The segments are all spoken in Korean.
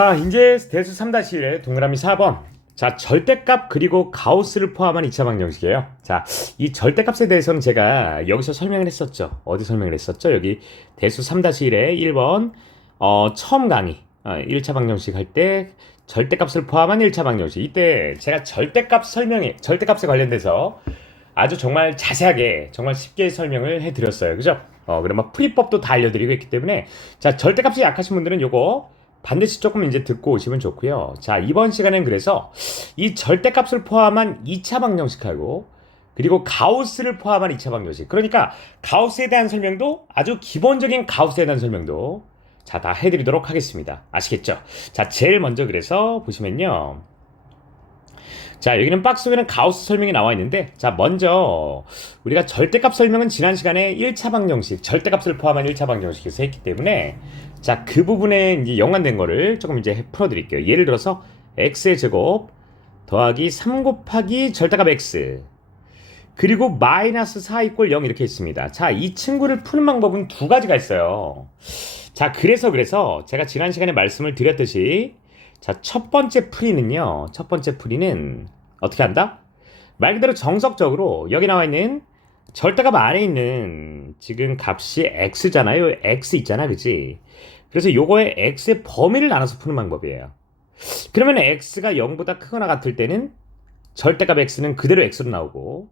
자, 이제 대수 3-1의 동그라미 4번. 자, 절대값 그리고 가우스를 포함한 2차 방정식이에요. 자, 이 절대값에 대해서는 제가 여기서 설명을 했었죠. 어디 설명을 했었죠? 여기 대수 3-1의 1번 어, 처음 강의 어, 1차 방정식 할 때 절대값을 포함한 1차 방정식. 이때 제가 절대값 설명에 절대값에 관련돼서 아주 정말 자세하게 정말 쉽게 설명을 해 드렸어요. 그죠? 어, 그러면 풀이법도 다 알려 드리고 있기 때문에 자, 절대값이 약하신 분들은 요거 반드시 조금 이제 듣고 오시면 좋고요. 자, 이번 시간엔 그래서 이 절대값을 포함한 2차 방정식하고 그리고 가우스를 포함한 2차 방정식. 그러니까 가우스에 대한 설명도 아주 기본적인 가우스에 대한 설명도 자, 다 해드리도록 하겠습니다. 아시겠죠? 자, 제일 먼저 그래서 보시면요. 자, 여기는 박스 속에는 가우스 설명이 나와 있는데, 자, 먼저 우리가 절대값 설명은 지난 시간에 1차 방정식, 절대값을 포함한 1차 방정식에서 했기 때문에, 자, 그 부분에 이제 연관된 거를 조금 이제 풀어드릴게요. 예를 들어서 x의 제곱 더하기 3 곱하기 절대값 x 그리고 마이너스 4 이꼴 0 이렇게 있습니다. 자, 이 친구를 푸는 방법은 두 가지가 있어요. 자, 그래서 그래서 제가 지난 시간에 말씀을 드렸듯이 자, 첫 번째 풀이는요. 첫 번째 풀이는 어떻게 한다? 말 그대로 정석적으로 여기 나와 있는 절대값 안에 있는 지금 값이 x잖아요. x 있잖아. 그지? 그래서 요거의 x의 범위를 나눠서 푸는 방법이에요. 그러면 x가 0보다 크거나 같을 때는 절대값 x는 그대로 x로 나오고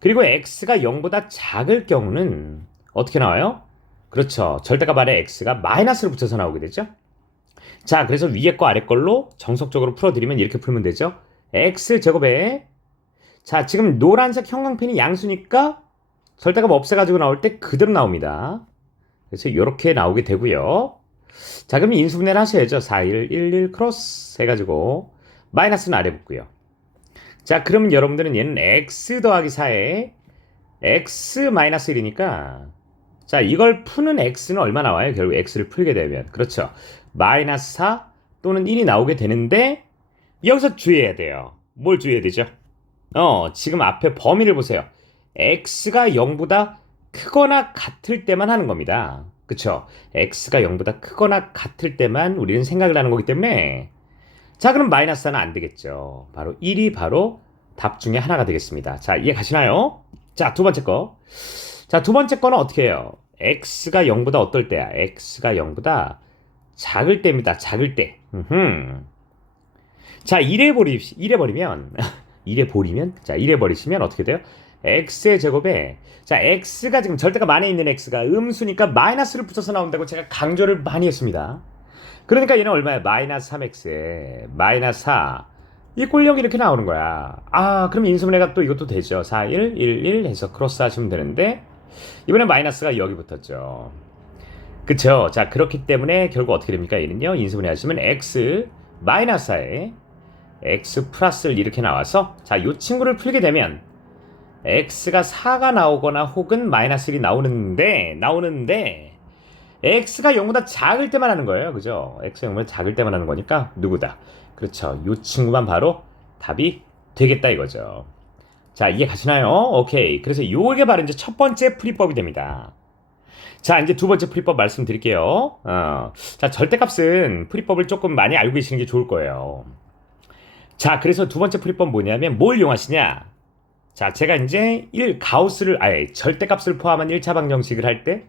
그리고 x가 0보다 작을 경우는 어떻게 나와요? 그렇죠. 절대값 아래 x가 마이너스를 붙여서 나오게 되죠. 자, 그래서 위에 거 아래 걸로 정석적으로 풀어드리면 이렇게 풀면 되죠. x 제곱에 자, 지금 노란색 형광펜이 양수니까 절대값 없애가지고 나올 때 그대로 나옵니다. 그래서 이렇게 나오게 되고요. 자, 그럼 인수분해를 하셔야죠. 4, 1, 1, 1 크로스 해가지고 마이너스는 아래 붙고요. 자, 그러면 여러분들은 얘는 x 더하기 4에 x 마이너스 1이니까 자, 이걸 푸는 x는 얼마 나와요? 결국 x를 풀게 되면. 그렇죠. 마이너스 4 또는 1이 나오게 되는데 여기서 주의해야 돼요. 뭘 주의해야 되죠? 어, 지금 앞에 범위를 보세요. x가 0보다 크거나 같을 때만 하는 겁니다. 그쵸? x가 0보다 크거나 같을 때만 우리는 생각을 하는 거기 때문에 자, 그럼 마이너스 하나 안 되겠죠. 바로 1이 바로 답 중에 하나가 되겠습니다. 자, 이해 가시나요? 자, 두 번째 거. 자, 두 번째 거는 어떻게 해요? x가 0보다 어떨 때야? x가 0보다 작을 때입니다. 작을 때. 음흠. 자, 이래 버리, 이래 버리면, 이래 버리면, 자, 이래 버리시면 어떻게 돼요? x의 제곱에, 자, x가 지금 절대값 안에 있는 x가 음수니까 마이너스를 붙여서 나온다고 제가 강조를 많이 했습니다. 그러니까 얘는 얼마야? 마이너스 3x에, 마이너스 4. 이 꼴력이 이렇게 나오는 거야. 아, 그럼 인수분해가 또 이것도 되죠. 4, 1, 1, 1 해서 크로스 하시면 되는데, 이번엔 마이너스가 여기 붙었죠. 그쵸. 자, 그렇기 때문에 결국 어떻게 됩니까? 얘는요, 인수분해 하시면 x 마이너스 4에 x 플러스를 이렇게 나와서, 자, 이 친구를 풀게 되면, x가 4가 나오거나 혹은 마이너스 1이 나오는데, 나오는데, x가 0보다 작을 때만 하는 거예요. 그죠? x가 0보다 작을 때만 하는 거니까, 누구다? 그렇죠. 이 친구만 바로 답이 되겠다 이거죠. 자, 이해 가시나요? 오케이. 그래서 요게 바로 이제 첫 번째 풀이법이 됩니다. 자, 이제 두 번째 풀이법 말씀드릴게요. 어, 자, 절대값은 풀이법을 조금 많이 알고 계시는 게 좋을 거예요. 자, 그래서 두 번째 풀이법 뭐냐면 뭘 이용하시냐? 자, 제가 이제 1 가우스를 아예 절대값을 포함한 1차 방정식을 할 때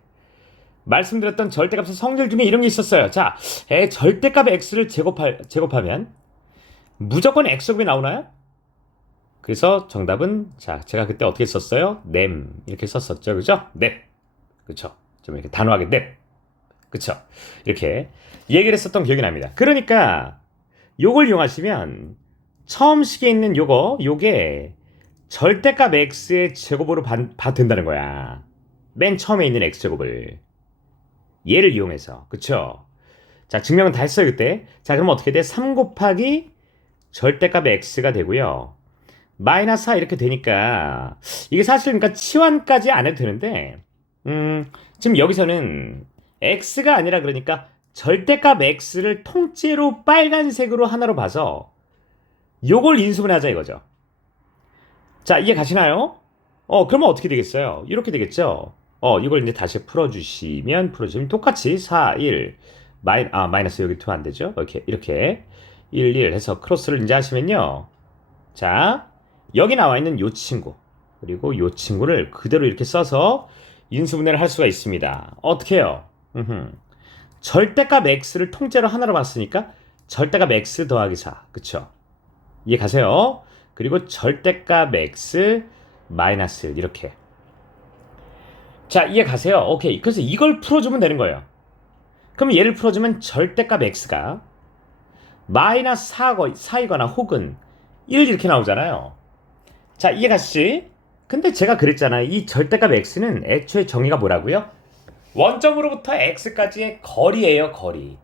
말씀드렸던 절대값의 성질 중에 이런 게 있었어요. 자, 에, 절대값 x를 제곱하, 제곱하면 무조건 x곱이 나오나요? 그래서 정답은 자, 제가 그때 어떻게 썼어요? 냄 이렇게 썼었죠. 그죠? 넵. 그쵸? 좀 이렇게 단호하게 넵. 그쵸? 이렇게 얘기를 했었던 기억이 납니다. 그러니까 요걸 이용하시면 처음 식에 있는 요거 요게 절대값 x의 제곱으로 봐, 봐도 된다는 거야. 맨 처음에 있는 x제곱을 얘를 이용해서 그쵸? 자 증명은 다 했어요 그때 자 그럼 어떻게 돼? 3 곱하기 절대값 x가 되고요 마이너스 4 이렇게 되니까 이게 사실 그러니까 치환까지 안 해도 되는데 음 지금 여기서는 x가 아니라 그러니까 절대값 x를 통째로 빨간색으로 하나로 봐서 요걸 인수분해하자 이거죠 자 이해 가시나요? 어 그러면 어떻게 되겠어요? 이렇게 되겠죠 어, 이걸 이제 다시 풀어주시면, 풀어주시면 똑같이 4, 1, 마이, 아, 마이너스 여기 2 안 되죠? 이렇게, 이렇게. 1, 1 해서 크로스를 이제 하시면요. 자, 여기 나와 있는 요 친구. 그리고 요 친구를 그대로 이렇게 써서 인수분해를 할 수가 있습니다. 어떻게 해요? 음흠. 절대값 x를 통째로 하나로 봤으니까 절대값 x 더하기 4. 그쵸? 이해 가세요? 그리고 절대값 x 마이너스 1 이렇게. 자, 이해 가세요? 오케이. 그래서 이걸 풀어주면 되는 거예요. 그럼 얘를 풀어주면 절대값 x가 마이너스 4이거나 혹은 1 이렇게 나오잖아요. 자, 이해 가시지? 근데 제가 그랬잖아요. 이 절대값 x는 애초에 정의가 뭐라고요? 원점으로부터 x까지의 거리예요, 거리.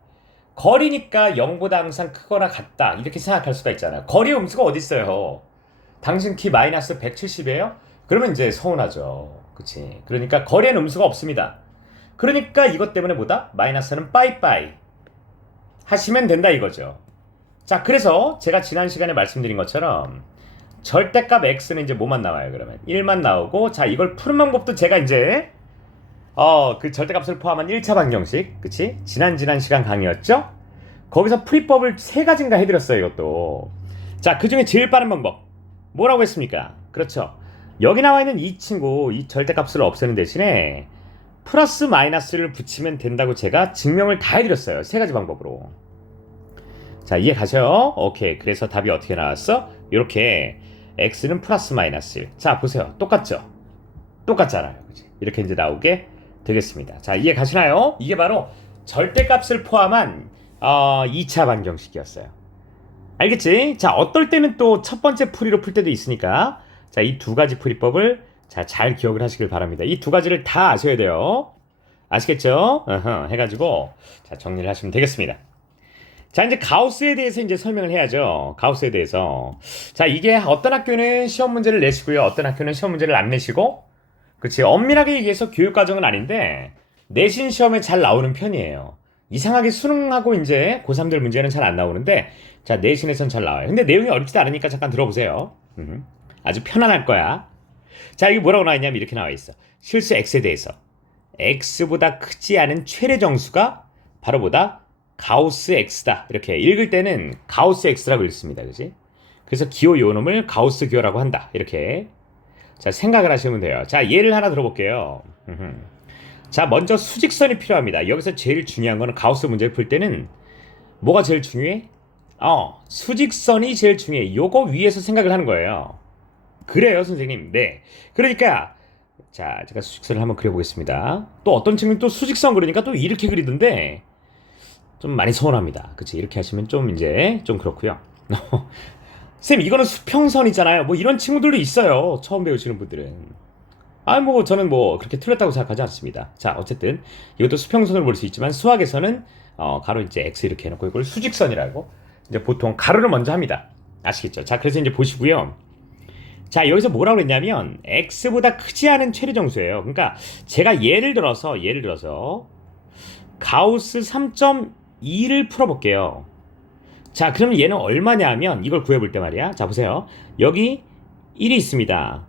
거리니까 0보다 항상 크거나 같다. 이렇게 생각할 수가 있잖아요. 거리의 음수가 어디 있어요? 당신 키 마이너스 170이에요? 그러면 이제 서운하죠. 그치? 그러니까 거리에는 음수가 없습니다. 그러니까 이것 때문에 뭐다? 마이너스는 빠이빠이 하시면 된다 이거죠. 자, 그래서 제가 지난 시간에 말씀드린 것처럼 절대값 x는 이제 뭐만 나와요, 그러면? 1만 나오고, 자, 이걸 푸는 방법도 제가 이제, 어, 그 절대값을 포함한 1차 방정식, 그치? 지난, 지난 시간 강의였죠? 거기서 풀이법을 세 가지인가 해드렸어요, 이것도. 자, 그 중에 제일 빠른 방법. 뭐라고 했습니까? 그렇죠. 여기 나와 있는 이 친구, 이 절대값을 없애는 대신에 플러스 마이너스를 붙이면 된다고 제가 증명을 다 해드렸어요. 세 가지 방법으로. 자, 이해 가셔요? 오케이. 그래서 답이 어떻게 나왔어? 이렇게 x는 플러스 마이너스 1. 자, 보세요. 똑같죠? 똑같잖아요. 그치? 이렇게 이제 나오게 되겠습니다. 자, 이해 가시나요? 이게 바로 절대값을 포함한 어, 2차 방정식이었어요. 알겠지? 자, 어떨 때는 또 첫 번째 풀이로 풀 때도 있으니까 자, 이 두 가지 풀이법을 자, 잘 기억을 하시길 바랍니다. 이 두 가지를 다 아셔야 돼요. 아시겠죠? 어허, 해가지고 자, 정리를 하시면 되겠습니다. 자, 이제 가우스에 대해서 이제 설명을 해야죠. 가우스에 대해서. 자, 이게 어떤 학교는 시험 문제를 내시고요. 어떤 학교는 시험 문제를 안 내시고. 그치. 엄밀하게 얘기해서 교육과정은 아닌데, 내신 시험에 잘 나오는 편이에요. 이상하게 수능하고 이제 고3들 문제는 잘 안 나오는데, 자, 내신에선 잘 나와요. 근데 내용이 어렵지도 않으니까 잠깐 들어보세요. 음, 아주 편안할 거야. 자, 이게 뭐라고 나와 있냐면 이렇게 나와 있어. 실수 x에 대해서. x보다 크지 않은 최대 정수가 바로 보다 가우스 x다. 이렇게 읽을 때는 가우스 x라고 읽습니다. 그지? 그래서 기호 요놈을 가우스 기호라고 한다. 이렇게. 자, 생각을 하시면 돼요. 자, 예를 하나 들어볼게요. 자, 먼저 수직선이 필요합니다. 여기서 제일 중요한 거는 가우스 문제를 풀 때는 뭐가 제일 중요해? 어, 수직선이 제일 중요해. 요거 위에서 생각을 하는 거예요. 그래요, 선생님. 네. 그러니까 자, 제가 수직선을 한번 그려보겠습니다. 또 어떤 친구는 또 수직선 그리니까 또 이렇게 그리던데 좀 많이 서운합니다. 그치? 이렇게 하시면 좀 이제 좀 그렇고요. 쌤, 이거는 수평선이잖아요. 뭐 이런 친구들도 있어요. 처음 배우시는 분들은. 아, 뭐 저는 뭐 그렇게 틀렸다고 생각하지 않습니다. 자, 어쨌든 이것도 수평선을 볼수 있지만 수학에서는 어, 가로 이제 x 이렇게 해놓고 이걸 수직선이라고 이제 보통 가로를 먼저 합니다. 아시겠죠? 자, 그래서 이제 보시고요. 자, 여기서 뭐라고 그랬냐면 x보다 크지 않은 최대 정수예요. 그러니까 제가 예를 들어서 예를 들어서 가우스 3.2를 풀어볼게요. 자, 그러면 얘는 얼마냐 하면 이걸 구해볼 때 말이야. 자, 보세요. 여기 1이 있습니다.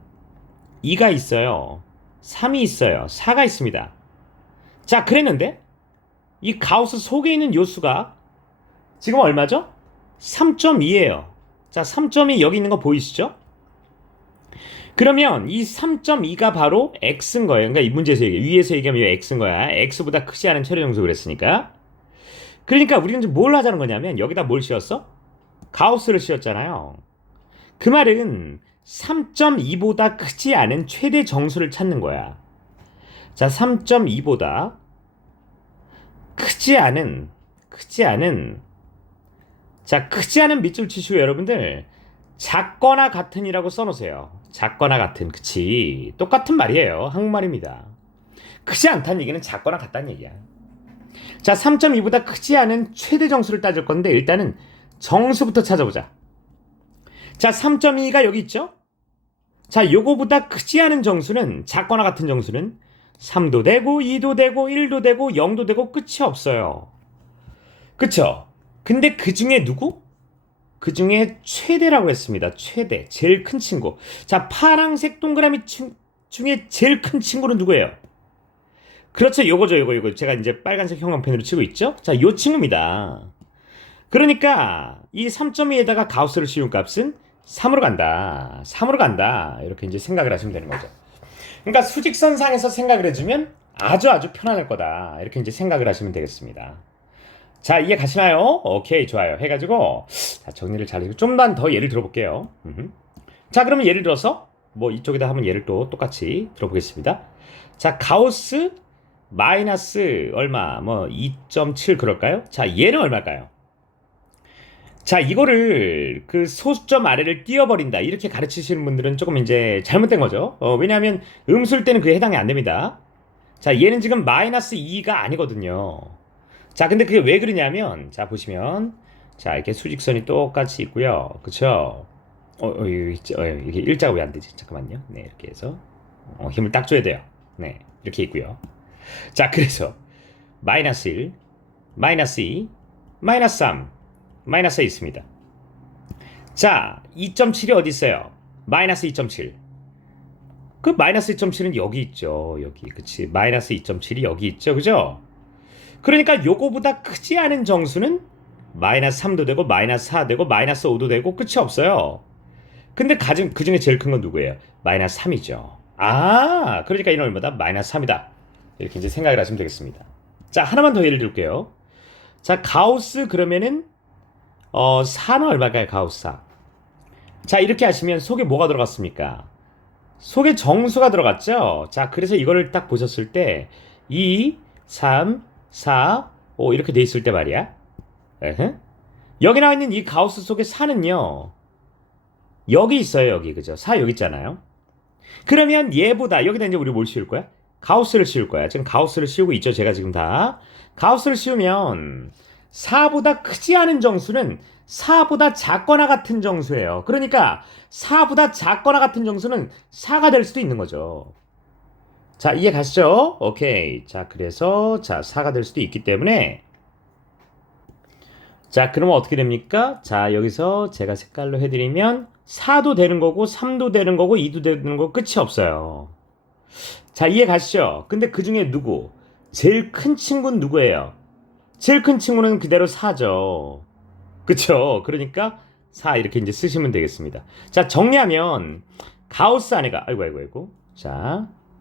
2가 있어요. 3이 있어요. 4가 있습니다. 자, 그랬는데 이 가우스 속에 있는 요수가 지금 얼마죠? 3.2예요. 자, 3.2 여기 있는 거 보이시죠? 그러면 이 3.2가 바로 x인 거예요. 그러니까 이 문제에서 얘기, 위에서 얘기하면 이 x인 거야. x보다 크지 않은 최대 정수 그랬으니까. 그러니까 우리는 이제 뭘 하자는 거냐면 여기다 뭘 씌웠어? 가우스를 씌웠잖아요. 그 말은 3.2보다 크지 않은 최대 정수를 찾는 거야. 자, 3.2보다 크지 않은 크지 않은 자, 크지 않은 밑줄 치시고 여러분들 작거나 같은이라고 써놓으세요. 작거나 같은, 그치. 똑같은 말이에요. 한국말입니다. 크지 않다는 얘기는 작거나 같다는 얘기야. 자, 3.2보다 크지 않은 최대 정수를 따질 건데, 일단은 정수부터 찾아보자. 자, 3.2가 여기 있죠? 자, 요거보다 크지 않은 정수는, 작거나 같은 정수는 3도 되고, 2도 되고, 1도 되고, 0도 되고, 끝이 없어요. 그쵸? 근데 그 중에 누구? 그 중에 최대라고 했습니다. 최대. 제일 큰 친구. 자, 파랑색 동그라미 친, 중에 제일 큰 친구는 누구예요? 그렇죠. 요거죠, 요거, 요거. 제가 이제 빨간색 형광펜으로 치고 있죠? 자, 요 친구입니다. 그러니까 이 3.2에다가 가우스를 씌운 값은 3으로 간다. 3으로 간다. 이렇게 이제 생각을 하시면 되는 거죠. 그러니까 수직선상에서 생각을 해주면 아주 아주 편안할 거다. 이렇게 이제 생각을 하시면 되겠습니다. 자, 이해 가시나요? 오케이, 좋아요. 해가지고, 자, 정리를 잘 해주고, 좀만 더 예를 들어볼게요. 음흠. 자, 그러면 예를 들어서, 뭐, 이쪽에다 한번 예를 또 똑같이 들어보겠습니다. 자, 가우스 마이너스 얼마, 뭐, 2.7 그럴까요? 자, 얘는 얼마일까요? 자, 이거를 그 소수점 아래를 띄워버린다. 이렇게 가르치시는 분들은 조금 이제 잘못된 거죠. 어, 왜냐하면 음수일 때는 그게 해당이 안 됩니다. 자, 얘는 지금 마이너스 2가 아니거든요. 자, 근데 그게 왜 그러냐면, 자, 보시면, 자, 이렇게 수직선이 똑같이 있고요. 그쵸? 어, 어, 이게, 어, 이게 일자가 왜 안 되지? 잠깐만요. 네, 이렇게 해서. 어, 힘을 딱 줘야 돼요. 네, 이렇게 있고요. 자, 그래서, 마이너스 1, 마이너스 2, 마이너스 3, 마이너스 있습니다. 자, 2.7이 어디 있어요? 마이너스 2.7. 그 마이너스 2.7은 여기 있죠. 여기. 그치. 마이너스 2.7이 여기 있죠. 그죠? 그러니까 요거보다 크지 않은 정수는 마이너스 3도 되고 마이너스 4 되고 마이너스 5도 되고 끝이 없어요. 근데 가장 그 중에 제일 큰 건 누구예요? 마이너스 3이죠. 아, 그러니까 얼마다? 마이너스 3이다. 이렇게 이제 생각을 하시면 되겠습니다. 자, 하나만 더 예를 들게요. 자, 가우스 그러면은 어, 4는 얼마일까요? 가우스 4. 자, 이렇게 하시면 속에 뭐가 들어갔습니까? 속에 정수가 들어갔죠? 자, 그래서 이거를 딱 보셨을 때 2, 3, 4, 5 이렇게 돼 있을 때 말이야. 에헤. 여기 나와 있는 이 가우스 속에 4는요. 여기 있어요, 여기. 그죠? 4 여기 있잖아요. 그러면 얘보다 여기다 이제 우리 뭘 씌울 거야? 가우스를 씌울 거야. 지금 가우스를 씌우고 있죠, 제가 지금 다. 가우스를 씌우면 4보다 크지 않은 정수는 4보다 작거나 같은 정수예요. 그러니까 4보다 작거나 같은 정수는 4가 될 수도 있는 거죠. 자, 이해 가시죠? 오케이. 자, 그래서 자, 4가 될 수도 있기 때문에 자, 그러면 어떻게 됩니까? 자, 여기서 제가 색깔로 해 드리면 4도 되는 거고 3도 되는 거고 2도 되는 거고 끝이 없어요. 자, 이해 가시죠? 근데 그 중에 누구? 제일 큰 친구는 누구예요? 제일 큰 친구는 그대로 4죠. 그쵸? 그러니까 4 이렇게 이제 쓰시면 되겠습니다. 자, 정리하면 가우스 안에가 아이고 아이고 아이고. 자,